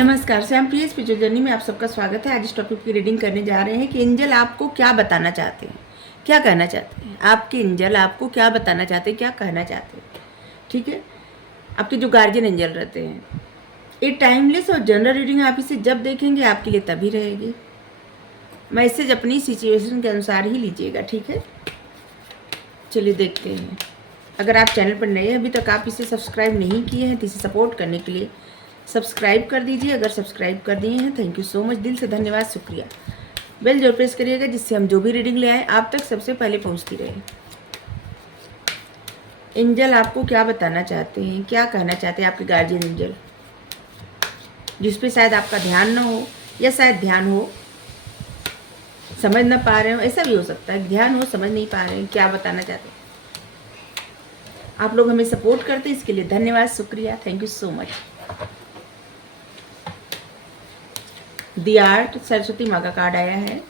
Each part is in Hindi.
नमस्कार, श्याम प्रिय स्पिरिचुअल जर्नी में आप सबका स्वागत है। आज इस टॉपिक की रीडिंग करने जा रहे हैं कि एंजल आपको क्या बताना चाहते हैं, क्या कहना चाहते हैं। आपके एंजल आपको क्या बताना चाहते हैं, क्या कहना चाहते हैं। ठीक है, आपके जो गार्जियन एंजल रहते हैं, ये टाइमलेस और जनरल रीडिंग आप इसे जब देखेंगे आपके लिए तभी रहेगी। मैसेज अपनी सिचुएशन के अनुसार ही लीजिएगा। ठीक है, चलिए देखते हैं। अगर आप चैनल पर नए हैं, अभी तक आप इसे सब्सक्राइब नहीं किए हैं तो इसे सपोर्ट करने के लिए सब्सक्राइब कर दीजिए। अगर सब्सक्राइब कर दिए हैं, थैंक यू सो मच, दिल से धन्यवाद, शुक्रिया। बेल जरूर प्रेस करिएगा जिससे हम जो भी रीडिंग ले आए आप तक सबसे पहले पहुंचती रहे। एंजल आपको क्या बताना चाहते हैं, क्या कहना चाहते हैं आपके गार्जियन एंजल, जिस पे शायद आपका ध्यान ना हो या शायद ध्यान हो, समझ ना पा रहे हो। ऐसा भी हो सकता है, ध्यान हो समझ नहीं पा रहे हैं क्या बताना चाहते हैं। आप लोग हमें सपोर्ट करते हैं, इसके लिए धन्यवाद, शुक्रिया, thank you so much. The art, Saraswati माँ का कार्ड आया है।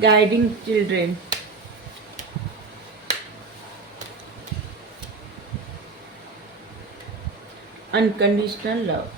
Guiding children, unconditional love,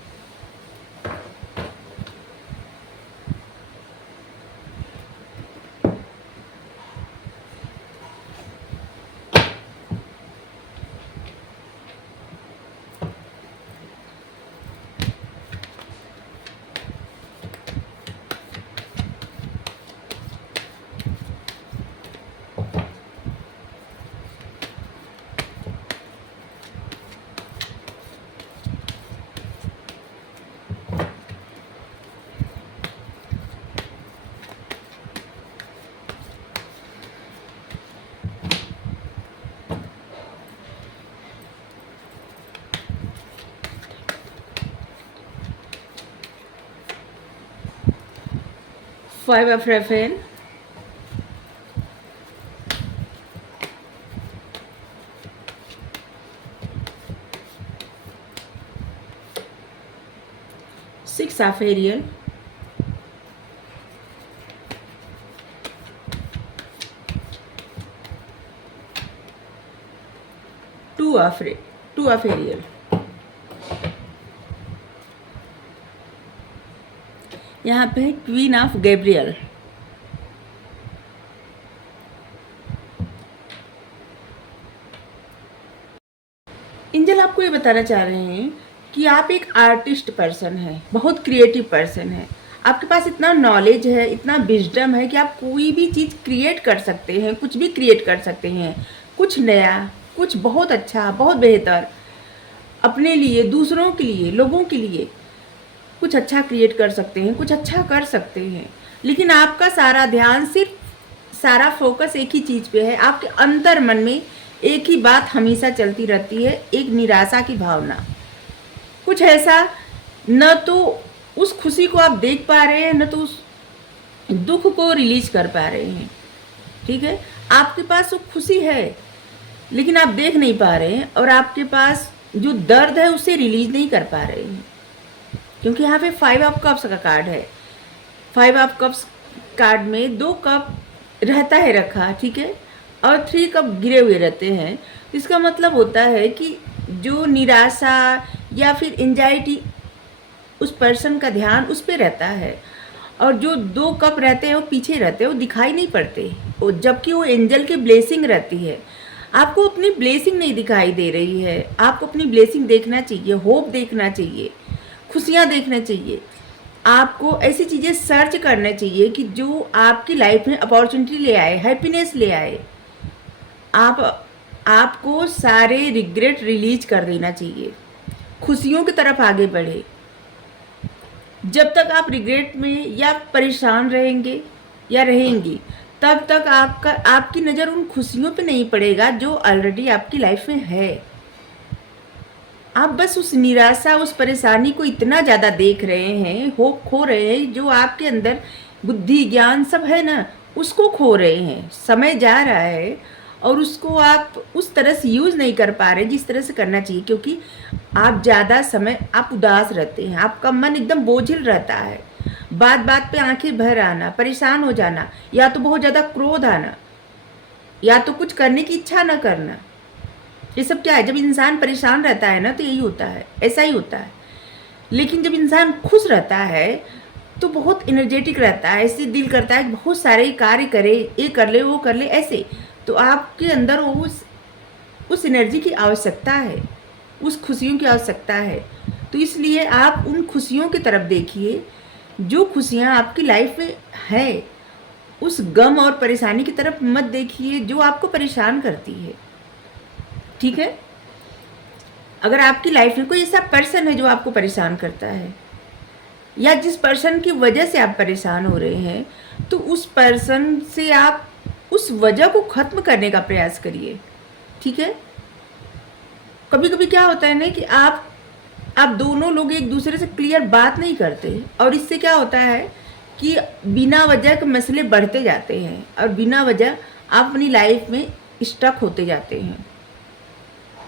five of Raphael, six of Ariel, two of Ariel. यहाँ पे है क्वीन ऑफ गैब्रियल। एंजल आपको ये बताना चाह रहे हैं कि आप एक आर्टिस्ट पर्सन हैं, बहुत क्रिएटिव पर्सन है। आपके पास इतना नॉलेज है, इतना विजडम है कि आप कोई भी चीज़ क्रिएट कर सकते हैं, कुछ भी क्रिएट कर सकते हैं, कुछ नया, कुछ बहुत अच्छा, बहुत बेहतर, अपने लिए, दूसरों के लिए, लोगों के लिए कुछ अच्छा क्रिएट कर सकते हैं, कुछ अच्छा कर सकते हैं। लेकिन आपका सारा ध्यान, सिर्फ सारा फोकस एक ही चीज़ पे है। आपके अंतर मन में एक ही बात हमेशा चलती रहती है, एक निराशा की भावना। कुछ ऐसा, न तो उस खुशी को आप देख पा रहे हैं, न तो उस दुख को रिलीज कर पा रहे हैं। ठीक है, आपके पास वो खुशी है लेकिन आप देख नहीं पा रहे हैं, और आपके पास जो दर्द है उसे रिलीज नहीं कर पा रहे हैं, क्योंकि यहाँ पे फाइव ऑफ कप्स का कार्ड है। फाइव ऑफ कप्स कार्ड में 2 कप रहता है रखा, ठीक है, और 3 कप गिरे हुए रहते हैं। इसका मतलब होता है कि जो निराशा या फिर एंजाइटी, उस पर्सन का ध्यान उस पर रहता है, और जो 2 कप रहते हैं वो पीछे रहते हैं, वो दिखाई नहीं पड़ते, जबकि वो एंजल की ब्लेसिंग रहती है। आपको अपनी ब्लेसिंग नहीं दिखाई दे रही है। आपको अपनी ब्लेसिंग देखना चाहिए, होप देखना चाहिए, खुशियाँ देखना चाहिए। आपको ऐसी चीज़ें सर्च करना चाहिए कि जो आपकी लाइफ में अपॉर्चुनिटी ले आए, हैप्पीनेस ले आए। आपको सारे रिग्रेट रिलीज कर देना चाहिए, खुशियों की तरफ आगे बढ़े। जब तक आप रिग्रेट में या परेशान रहेंगे या रहेंगी, तब तक आपकी नज़र उन खुशियों पे नहीं पड़ेगा जो ऑलरेडी आपकी लाइफ में है। आप बस उस निराशा, उस परेशानी को इतना ज़्यादा देख रहे हैं, होप खो रहे हैं, जो आपके अंदर बुद्धि ज्ञान सब है ना, उसको खो रहे हैं। समय जा रहा है और उसको आप उस तरह से यूज़ नहीं कर पा रहे जिस तरह से करना चाहिए, क्योंकि आप ज़्यादा समय आप उदास रहते हैं, आपका मन एकदम बोझिल रहता है, बात बात पे आंखें भर आना, परेशान हो जाना, या तो बहुत ज़्यादा क्रोध आना, या तो कुछ करने की इच्छा न करना। ये सब क्या है, जब इंसान परेशान रहता है ना तो यही होता है, ऐसा ही होता है। लेकिन जब इंसान खुश रहता है तो बहुत एनर्जेटिक रहता है, ऐसे दिल करता है कि बहुत सारे कार्य करे, ये कर ले वो कर ले ऐसे। तो आपके अंदर उस एनर्जी की आवश्यकता है, उस खुशियों की आवश्यकता है। तो इसलिए आप उन खुशियों की तरफ देखिए जो खुशियाँ आपकी लाइफ में है। उस गम और परेशानी की तरफ मत देखिए जो आपको परेशान करती है, ठीक है। अगर आपकी लाइफ में कोई ऐसा पर्सन है जो आपको परेशान करता है या जिस पर्सन की वजह से आप परेशान हो रहे हैं, तो उस पर्सन से आप उस वजह को ख़त्म करने का प्रयास करिए, ठीक है। कभी कभी क्या होता है ना कि आप दोनों लोग एक दूसरे से क्लियर बात नहीं करते और इससे क्या होता है कि बिना वजह के मसले बढ़ते जाते हैं और बिना वजह आप अपनी लाइफ में स्टक होते जाते हैं।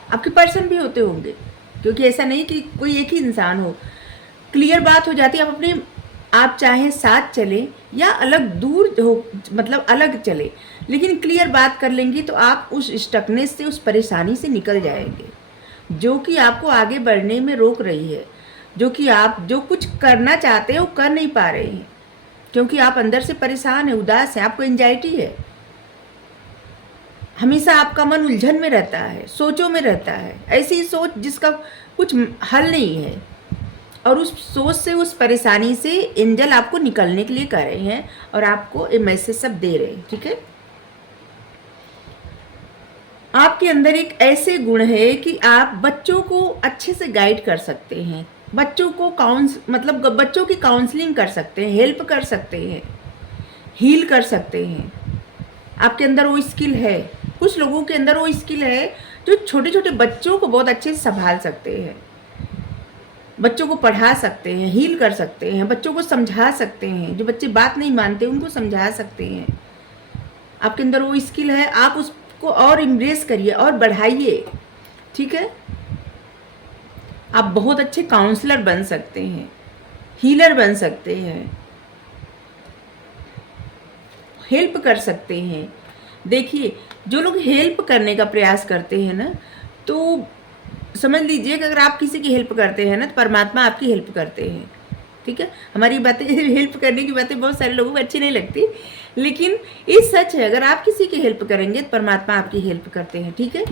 आपके पर्सन भी होते होंगे, क्योंकि ऐसा नहीं कि कोई एक ही इंसान हो। क्लियर बात हो जाती है, आप चाहे साथ चले या अलग दूर हो, मतलब अलग चले, लेकिन क्लियर बात कर लेंगी तो आप उस स्टकनेस से, उस परेशानी से निकल जाएंगे जो कि आपको आगे बढ़ने में रोक रही है, जो कि आप जो कुछ करना चाहते हैं वो कर नहीं पा रहे हैं क्योंकि आप अंदर से परेशान है, उदास है, आपको एंजाइटी है। हमेशा आपका मन उलझन में रहता है, सोचों में रहता है, ऐसी सोच जिसका कुछ हल नहीं है। और उस सोच से, उस परेशानी से एंजल आपको निकलने के लिए कर रहे हैं और आपको ये मैसेज सब दे रहे हैं, ठीक है। आपके अंदर एक ऐसे गुण है कि आप बच्चों को अच्छे से गाइड कर सकते हैं, बच्चों को मतलब बच्चों की काउंसलिंग कर सकते हैं, हेल्प कर सकते हैं, हील कर सकते हैं। आपके अंदर वो स्किल है। कुछ लोगों के अंदर वो स्किल है जो छोटे छोटे बच्चों को बहुत अच्छे से संभाल सकते हैं, बच्चों को पढ़ा सकते हैं, हील कर सकते हैं, बच्चों को समझा सकते हैं, जो बच्चे बात नहीं मानते उनको समझा सकते हैं। आपके अंदर वो स्किल है, आप उसको और इम्ब्रेस करिए और बढ़ाइए, ठीक है। आप बहुत अच्छे काउंसलर बन सकते हैं, हीलर बन सकते हैं, हेल्प कर सकते हैं। देखिए, जो लोग हेल्प करने का प्रयास करते हैं ना, तो समझ लीजिए कि अगर आप किसी की हेल्प करते हैं ना तो परमात्मा आपकी हेल्प करते हैं, ठीक है। हमारी बातें हेल्प करने की बातें बहुत सारे लोगों को अच्छी नहीं लगती, लेकिन ये सच है। अगर आप किसी की हेल्प करेंगे तो परमात्मा आपकी हेल्प करते हैं, ठीक है।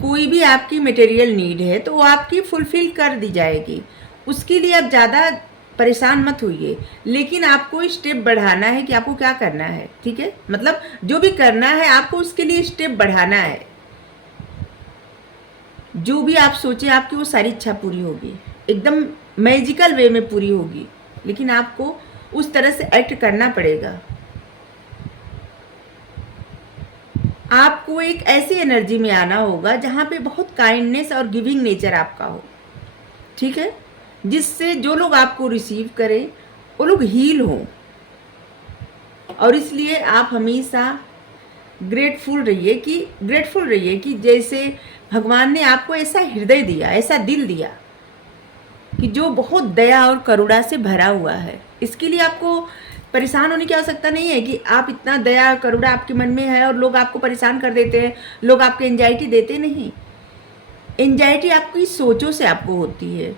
कोई भी आपकी मटेरियल नीड है तो वो आपकी फुलफिल कर दी जाएगी, उसके लिए आप ज़्यादा परेशान मत होइए। लेकिन आपको स्टेप बढ़ाना है कि आपको क्या करना है, ठीक है। मतलब जो भी करना है आपको उसके लिए स्टेप बढ़ाना है। जो भी आप सोचे आपकी वो सारी इच्छा पूरी होगी, एकदम मैजिकल वे में पूरी होगी, लेकिन आपको उस तरह से एक्ट करना पड़ेगा। आपको एक ऐसी एनर्जी में आना होगा जहाँ पे बहुत काइंडनेस और गिविंग नेचर आपका हो, ठीक है, जिससे जो लोग आपको रिसीव करें वो लोग हील हों। और इसलिए आप हमेशा ग्रेटफुल रहिए कि जैसे भगवान ने आपको ऐसा हृदय दिया, ऐसा दिल दिया कि जो बहुत दया और करुणा से भरा हुआ है। इसके लिए आपको परेशान होने की आवश्यकता नहीं है कि आप इतना दया करुणा आपके मन में है और लोग आपको परेशान कर देते हैं, लोग आपको एंजाइटी देते नहीं। एंजाइटी आपकी सोचों से आपको होती है,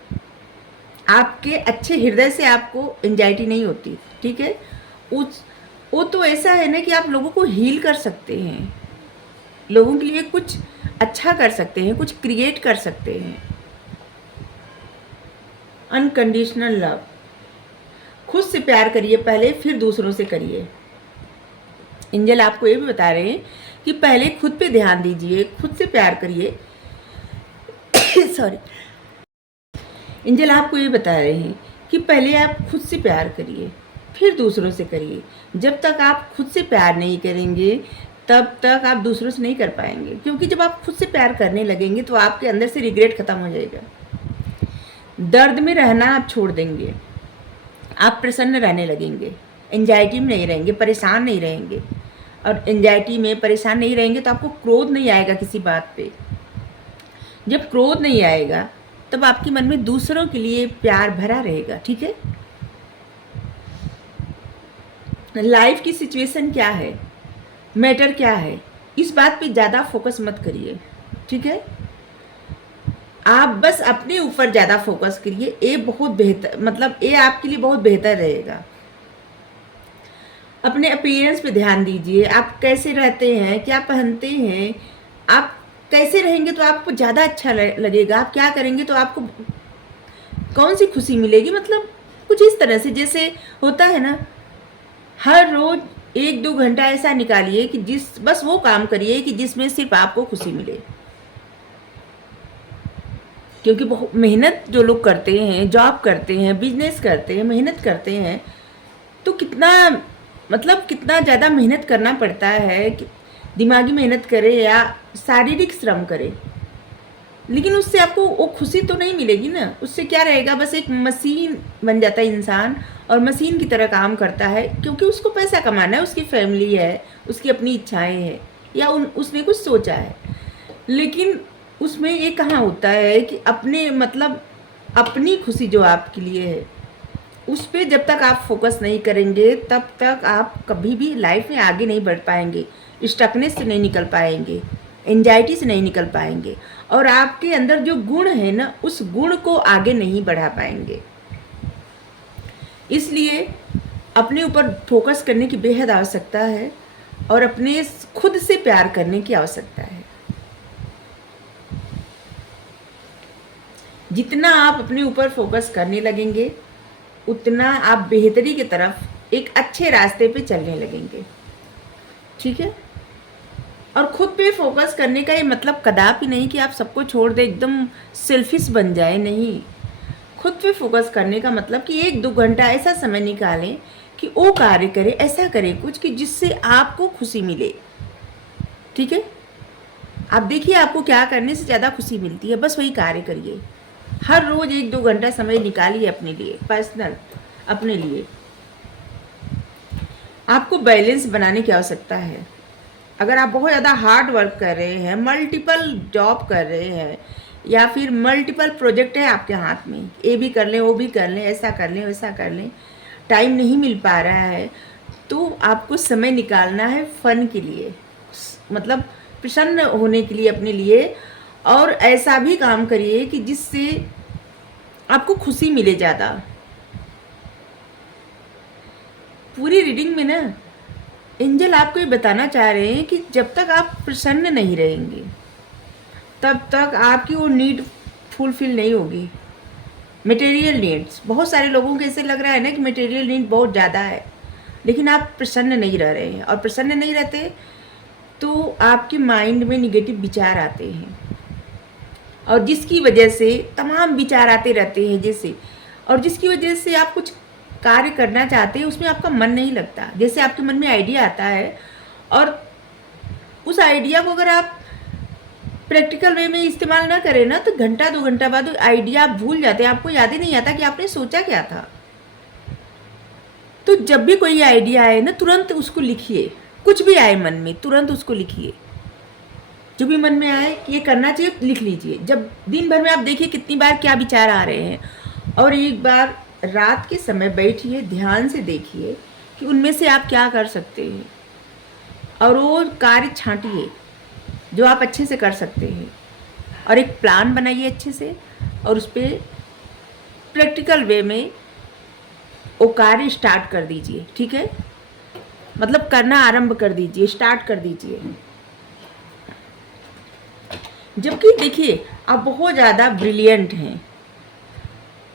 आपके अच्छे हृदय से आपको एंजाइटी नहीं होती, ठीक है। वो तो ऐसा है ना कि आप लोगों को हील कर सकते हैं, लोगों के लिए कुछ अच्छा कर सकते हैं, कुछ क्रिएट कर सकते हैं। अनकंडीशनल लव, खुद से प्यार करिए पहले, फिर दूसरों से करिए। एंजल आपको ये भी बता रहे हैं कि पहले खुद पे ध्यान दीजिए, खुद से प्यार करिए सॉरी। एंजल आपको ये बता रहे हैं कि पहले आप खुद से प्यार करिए, फिर दूसरों से करिए। जब तक आप खुद से प्यार नहीं करेंगे तब तक आप दूसरों से नहीं कर पाएंगे, क्योंकि जब आप खुद से प्यार करने लगेंगे तो आपके अंदर से रिग्रेट खत्म हो जाएगा। दर्द में रहना आप छोड़ देंगे, आप प्रसन्न रहने लगेंगे, एंजाइटी में नहीं रहेंगे, परेशान नहीं रहेंगे। और एंजाइटी में परेशान नहीं रहेंगे तो आपको क्रोध नहीं आएगा किसी बात पे। जब क्रोध नहीं आएगा तब आपके मन में दूसरों के लिए प्यार भरा रहेगा, ठीक है। लाइफ की सिचुएशन क्या है, मैटर क्या है, इस बात पे ज़्यादा फोकस मत करिए, ठीक है। आप बस अपने ऊपर ज़्यादा फोकस करिए, ये बहुत बेहतर, मतलब ये आपके लिए बहुत बेहतर रहेगा। अपने अपीयरेंस पे ध्यान दीजिए, आप कैसे रहते हैं, क्या पहनते हैं, आप कैसे रहेंगे तो आपको ज़्यादा अच्छा लगेगा, आप क्या करेंगे तो आपको कौन सी खुशी मिलेगी। मतलब कुछ इस तरह से, जैसे होता है ना, हर रोज 1-2 घंटा ऐसा निकालिए कि बस वो काम करिए कि जिसमें सिर्फ आपको खुशी मिले। क्योंकि बहुत मेहनत जो लोग करते हैं, जॉब करते हैं, बिजनेस करते हैं, मेहनत करते हैं, तो कितना, मतलब कितना ज़्यादा मेहनत करना पड़ता है कि दिमागी मेहनत करे या शारीरिक श्रम करे, लेकिन उससे आपको वो खुशी तो नहीं मिलेगी ना। उससे क्या रहेगा, बस एक मशीन बन जाता है इंसान, और मशीन की तरह काम करता है, क्योंकि उसको पैसा कमाना है, उसकी फैमिली है, उसकी अपनी इच्छाएं हैं, या उसने कुछ सोचा है। लेकिन उसमें ये कहाँ होता है कि अपने, मतलब अपनी खुशी जो आपके लिए है, उस पर जब तक आप फोकस नहीं करेंगे तब तक आप कभी भी लाइफ में आगे नहीं बढ़ पाएंगे, स्टकनेस से नहीं निकल पाएंगे, एंजाइटी से नहीं निकल पाएंगे, और आपके अंदर जो गुण है ना, उस गुण को आगे नहीं बढ़ा पाएंगे। इसलिए अपने ऊपर फोकस करने की बेहद आवश्यकता है, और अपने खुद से प्यार करने की आवश्यकता है। जितना आप अपने ऊपर फोकस करने लगेंगे, उतना आप बेहतरी की तरफ एक अच्छे रास्ते पे चलने लगेंगे, ठीक है। और खुद पे फोकस करने का ये मतलब कदापि नहीं कि आप सबको छोड़ दें, एकदम सेल्फिश बन जाए, नहीं। खुद पे फोकस करने का मतलब कि 1-2 घंटा ऐसा समय निकालें कि वो कार्य करें, ऐसा करें कुछ कि जिससे आपको खुशी मिले, ठीक है। आप देखिए आपको क्या करने से ज़्यादा खुशी मिलती है, बस वही कार्य करिए। हर रोज़ 1-2 घंटा समय निकालिए अपने लिए, पर्सनल, अपने लिए। आपको बैलेंस बनाने की आवश्यकता है। अगर आप बहुत ज़्यादा हार्ड वर्क कर रहे हैं, मल्टीपल जॉब कर रहे हैं, या फिर मल्टीपल प्रोजेक्ट है आपके हाथ में, ये भी कर लें, वो भी कर लें, ऐसा कर लें, वैसा कर लें, टाइम नहीं मिल पा रहा है, तो आपको समय निकालना है फन के लिए, मतलब प्रसन्न होने के लिए अपने लिए। और ऐसा भी काम करिए कि जिससे आपको खुशी मिले ज़्यादा। पूरी रीडिंग में ना एंजल आपको ये बताना चाह रहे हैं कि जब तक आप प्रसन्न नहीं रहेंगे, तब तक आपकी वो नीड फुलफिल नहीं होगी। मटेरियल नीड्स, बहुत सारे लोगों को ऐसे लग रहा है ना कि मटेरियल नीड बहुत ज़्यादा है, लेकिन आप प्रसन्न नहीं रह रहे हैं, और प्रसन्न नहीं रहते तो आपके माइंड में निगेटिव विचार आते हैं, और जिसकी वजह से तमाम विचार आते रहते हैं, जैसे, और जिसकी वजह से आप कुछ कार्य करना चाहते हैं, उसमें आपका मन नहीं लगता। जैसे आपके मन में आइडिया आता है, और उस आइडिया को अगर आप प्रैक्टिकल वे में इस्तेमाल ना करें ना, तो घंटा 2 घंटा बाद आइडिया आप भूल जाते हैं, आपको याद ही नहीं आता कि आपने सोचा क्या था। तो जब भी कोई आइडिया आए ना, तुरंत उसको लिखिए। कुछ भी आए मन में, तुरंत उसको लिखिए। जो भी मन में आए कि ये करना चाहिए, लिख लीजिए। जब दिन भर में आप देखिए कितनी बार क्या विचार आ रहे हैं, और एक बार रात के समय बैठिए, ध्यान से देखिए कि उनमें से आप क्या कर सकते हैं, और वो कार्य छांटिए जो आप अच्छे से कर सकते हैं, और एक प्लान बनाइए अच्छे से, और उस पर प्रैक्टिकल वे में वो कार्य स्टार्ट कर दीजिए, ठीक है। मतलब करना आरंभ कर दीजिए, स्टार्ट कर दीजिए। जबकि देखिए आप बहुत ज़्यादा ब्रिलियंट हैं,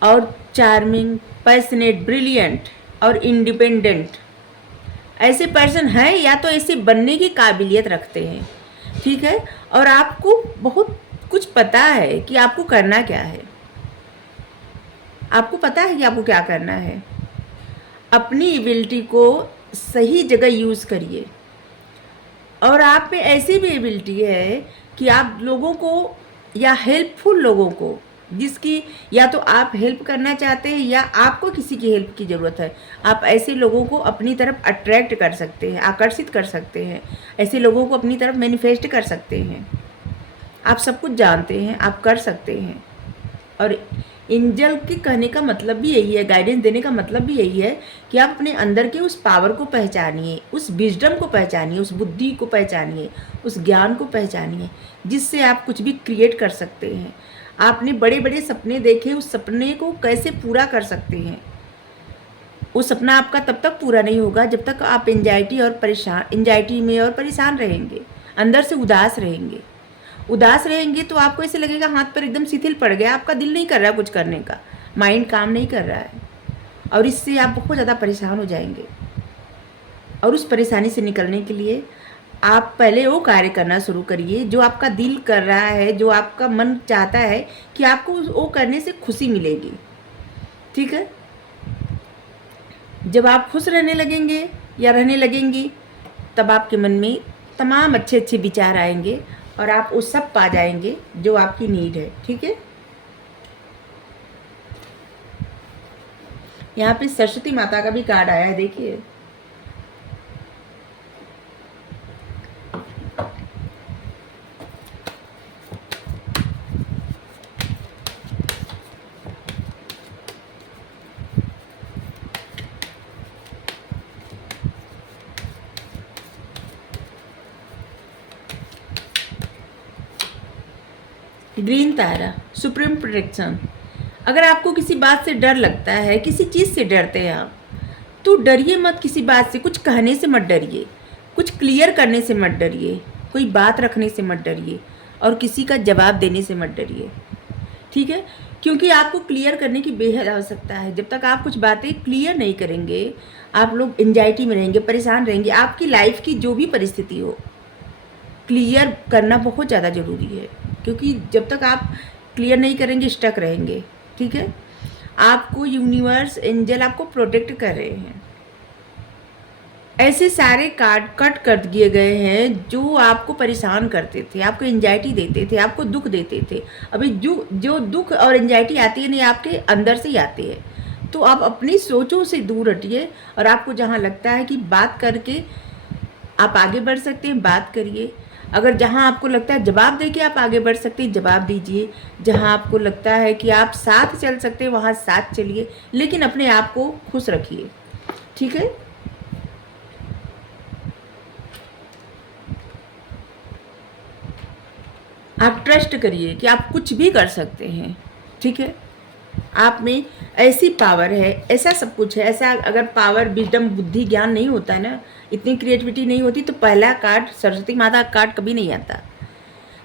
और चार्मिंग, पैशनेट, ब्रिलियंट और इंडिपेंडेंट ऐसे पर्सन हैं, या तो ऐसे बनने की काबिलियत रखते हैं, ठीक है। और आपको बहुत कुछ पता है कि आपको करना क्या है, आपको पता है कि आपको क्या करना है। अपनी एबिलिटी को सही जगह यूज़ करिए, और आप में ऐसी भी एबिलिटी है कि आप लोगों को, या हेल्पफुल लोगों को, जिसकी या तो आप हेल्प करना चाहते हैं या आपको किसी की हेल्प की ज़रूरत है, आप ऐसे लोगों को अपनी तरफ अट्रैक्ट कर सकते हैं, आकर्षित कर सकते हैं, ऐसे लोगों को अपनी तरफ मैनिफेस्ट कर सकते हैं। आप सब कुछ जानते हैं, आप कर सकते हैं, और एंजल के कहने का मतलब भी यही है, गाइडेंस देने का मतलब भी यही है कि आप अपने अंदर के उस पावर को पहचानिए, उस विजडम को पहचानिए, उस बुद्धि को पहचानिए, उस ज्ञान को पहचानिए, जिससे आप कुछ भी क्रिएट कर सकते हैं। आपने बड़े बड़े सपने देखे, उस सपने को कैसे पूरा कर सकते हैं। वो सपना आपका तब तक पूरा नहीं होगा जब तक आप एंजाइटी में और परेशान रहेंगे, अंदर से उदास रहेंगे। उदास रहेंगे तो आपको ऐसे लगेगा हाथ पर एकदम शिथिल पड़ गया, आपका दिल नहीं कर रहा कुछ करने का, माइंड काम नहीं कर रहा है, और इससे आप बहुत ज़्यादा परेशान हो जाएंगे। और उस परेशानी से निकलने के लिए आप पहले वो कार्य करना शुरू करिए जो आपका दिल कर रहा है, जो आपका मन चाहता है कि आपको वो करने से खुशी मिलेगी। ठीक है, जब आप खुश रहने लगेंगे या रहने लगेंगी, तब आपके मन में तमाम अच्छे अच्छे विचार आएंगे और आप वो सब पा जाएंगे जो आपकी नीड है। ठीक है, यहाँ पे सरस्वती माता का भी कार्ड आया है, देखिए। ग्रीन तारा, सुप्रीम प्रोटेक्शन। अगर आपको किसी बात से डर लगता है, किसी चीज़ से डरते हैं आप, तो डरिए मत किसी बात से। कुछ कहने से मत डरिए, कुछ क्लियर करने से मत डरिए, कोई बात रखने से मत डरिए, और किसी का जवाब देने से मत डरिए। ठीक है, क्योंकि आपको क्लियर करने की बेहद आवश्यकता है। जब तक आप कुछ बातें क्लियर नहीं करेंगे, आप लोग एंजाइटी में रहेंगे, परेशान रहेंगे। आपकी लाइफ की जो भी परिस्थिति हो, क्लियर करना बहुत ज़्यादा ज़रूरी है, क्योंकि जब तक आप क्लियर नहीं करेंगे स्टक रहेंगे। ठीक है, आपको यूनिवर्स, एंजल आपको प्रोटेक्ट कर रहे हैं। ऐसे सारे कार्ड कट कर दिए गए हैं जो आपको परेशान करते थे, आपको एंजाइटी देते थे, आपको दुख देते थे। अभी जो दुख और एंजाइटी आती है नहीं, आपके अंदर से ही आती है। तो आप अपनी सोचों से दूर हटिए, और आपको जहाँ लगता है कि बात करके आप आगे बढ़ सकते हैं, बात करिए। अगर जहाँ आपको लगता है जवाब देके आप आगे बढ़ सकते हैं, जवाब दीजिए। जहाँ आपको लगता है कि आप साथ चल सकते हैं, वहाँ साथ चलिए, लेकिन अपने आप को खुश रखिए। ठीक है, आप ट्रस्ट करिए कि आप कुछ भी कर सकते हैं। ठीक है, आप में ऐसी पावर है, ऐसा सब कुछ है। ऐसा अगर पावर, विजडम, बुद्धि, ज्ञान नहीं होता है ना, इतनी क्रिएटिविटी नहीं होती, तो पहला कार्ड सरस्वती माता का कार्ड कभी नहीं आता।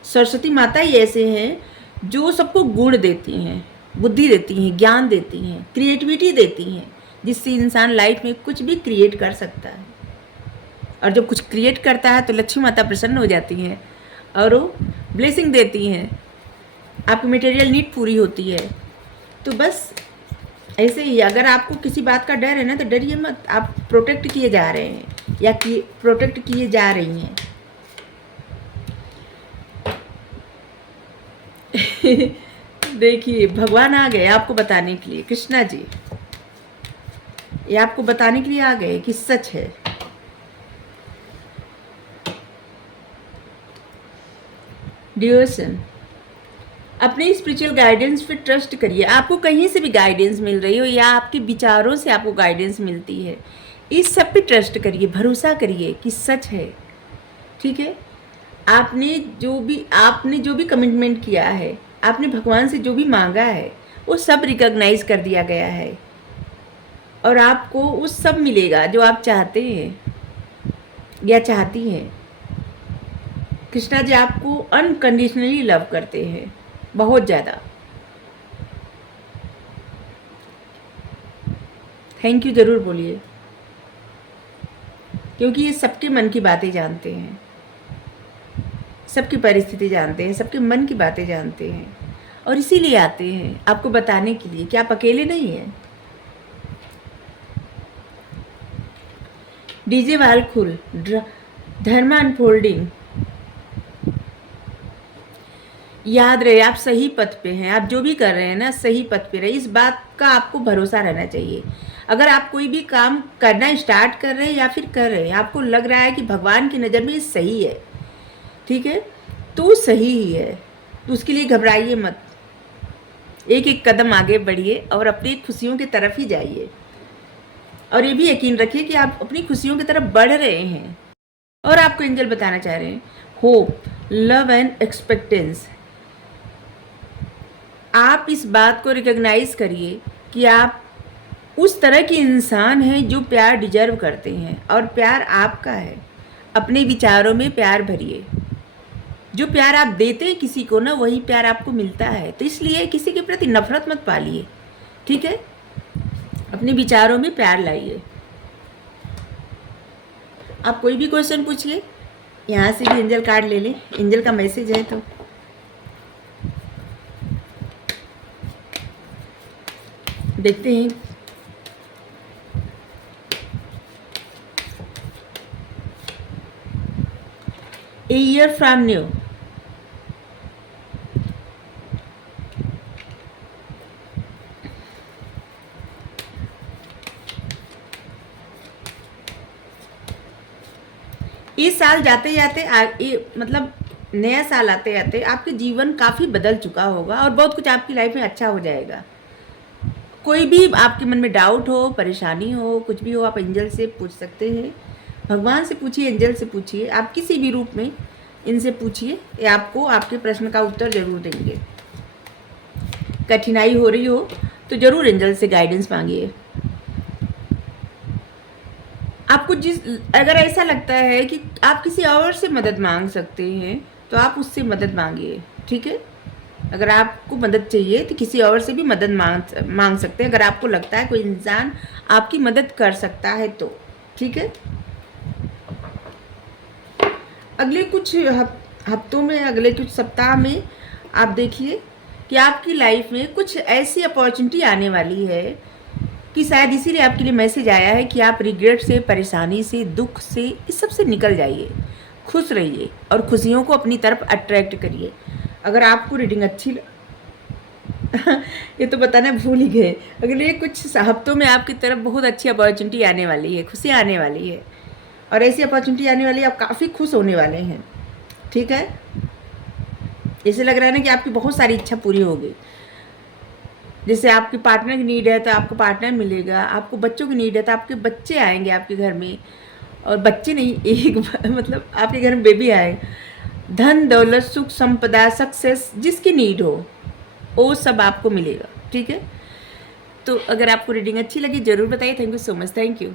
सरस्वती माता ही ऐसे हैं जो सबको गुण देती हैं, बुद्धि देती हैं, ज्ञान देती हैं, क्रिएटिविटी देती हैं, जिससे इंसान लाइफ में कुछ भी क्रिएट कर सकता है। और जब कुछ क्रिएट करता है तो लक्ष्मी माता प्रसन्न हो जाती हैं और वो ब्लेसिंग देती हैं, आपकी मटेरियल नीड पूरी होती है। तो बस ऐसे ही, अगर आपको किसी बात का डर है ना, तो डरिए मत। आप प्रोटेक्ट किए जा रहे हैं या प्रोटेक्ट किए जा रही हैं। देखिए, भगवान आ गए आपको बताने के लिए, कृष्णा जी ये आपको बताने के लिए आ गए कि सच है। डिवोशन, अपने स्पिरिचुअल गाइडेंस पे ट्रस्ट करिए। आपको कहीं से भी गाइडेंस मिल रही हो या आपके विचारों से आपको गाइडेंस मिलती है, इस सब पे ट्रस्ट करिए, भरोसा करिए कि सच है। ठीक है, आपने जो भी कमिटमेंट किया है, आपने भगवान से जो भी मांगा है, वो सब रिकॉग्नाइज कर दिया गया है, और आपको वो सब मिलेगा जो आप चाहते हैं या चाहती हैं। कृष्णा जी आपको अनकंडीशनली लव करते हैं, बहुत ज़्यादा। थैंक यू ज़रूर बोलिए, क्योंकि ये सबके मन की बातें जानते हैं, सबकी परिस्थिति जानते हैं, सबके मन की बातें जानते हैं, और इसीलिए आते हैं आपको बताने के लिए कि आप अकेले नहीं हैं। डीजे वालखुल, धर्मा अनफोल्डिंग। याद रहे, आप सही पथ पे हैं। आप जो भी कर रहे हैं ना, सही पथ पे रहे, इस बात का आपको भरोसा रहना चाहिए। अगर आप कोई भी काम करना स्टार्ट कर रहे हैं या फिर कर रहे हैं, आपको लग रहा है कि भगवान की नज़र में ये सही है, ठीक है, तो सही ही है, तो उसके लिए घबराइए मत। एक एक कदम आगे बढ़िए और अपनी खुशियों की तरफ ही जाइए, और ये भी यकीन रखिए कि आप अपनी खुशियों की तरफ बढ़ रहे हैं। और आपको एंजल बताना चाह रहे हैं, होप, लव एंड एक्सपेक्टेंस। आप इस बात को रिकॉग्नाइज करिए कि आप उस तरह के इंसान हैं जो प्यार डिजर्व करते हैं, और प्यार आपका है। अपने विचारों में प्यार भरिए। जो प्यार आप देते हैं किसी को ना, वही प्यार आपको मिलता है। तो इसलिए किसी के प्रति नफरत मत पालिए, ठीक है? अपने विचारों में प्यार लाइए। आप कोई भी क्वेश्चन पूछिए, यहाँ से भी एंजल कार्ड ले लें, एंजल का मैसेज है तो। देखते हैं। A year from new. इस साल जाते जाते मतलब नया साल आते आते आपके जीवन काफ़ी बदल चुका होगा, और बहुत कुछ आपकी लाइफ में अच्छा हो जाएगा। कोई भी आपके मन में डाउट हो, परेशानी हो, कुछ भी हो, आप एंजल से पूछ सकते हैं। भगवान से पूछिए, एंजल से पूछिए, आप किसी भी रूप में इनसे पूछिए, ये आपको आपके प्रश्न का उत्तर जरूर देंगे। कठिनाई हो रही हो तो जरूर एंजल से गाइडेंस मांगिए। आपको अगर ऐसा लगता है कि आप किसी और से मदद मांग सकते हैं तो आप उससे मदद मांगिए, ठीक है? अगर आपको मदद चाहिए तो किसी और से भी मदद मांग सकते हैं, अगर आपको लगता है कोई इंसान आपकी मदद कर सकता है तो, ठीक है? अगले कुछ हफ्तों में, अगले कुछ सप्ताह में आप देखिए कि आपकी लाइफ में कुछ ऐसी अपॉर्चुनिटी आने वाली है कि शायद इसीलिए आपके लिए मैसेज आया है कि आप रिग्रेट से, परेशानी से, दुख से, इस सब से निकल जाइए, खुश रहिए और खुशियों को अपनी तरफ अट्रैक्ट करिए। अगर आपको रीडिंग अच्छी ये तो बताना भूल ही गए। अगले कुछ हफ्तों में आपकी तरफ बहुत अच्छी अपॉर्चुनिटी आने वाली है, खुशी आने वाली है, और ऐसी अपॉर्चुनिटी आने वाली है, आप काफ़ी खुश होने वाले हैं, ठीक है? ऐसे लग रहा है ना कि आपकी बहुत सारी इच्छा पूरी हो गई। जैसे आपकी पार्टनर की नीड है तो आपको पार्टनर मिलेगा, आपको बच्चों की नीड है तो आपके बच्चे आएंगे आपके घर में, और बच्चे नहीं, एक मतलब आपके घर में बेबी आए। धन, दौलत, सुख, संपदा, सक्सेस, जिसकी नीड हो वो सब आपको मिलेगा, ठीक है? तो अगर आपको रीडिंग अच्छी लगी जरूर बताइए। Thank you so much. Thank you.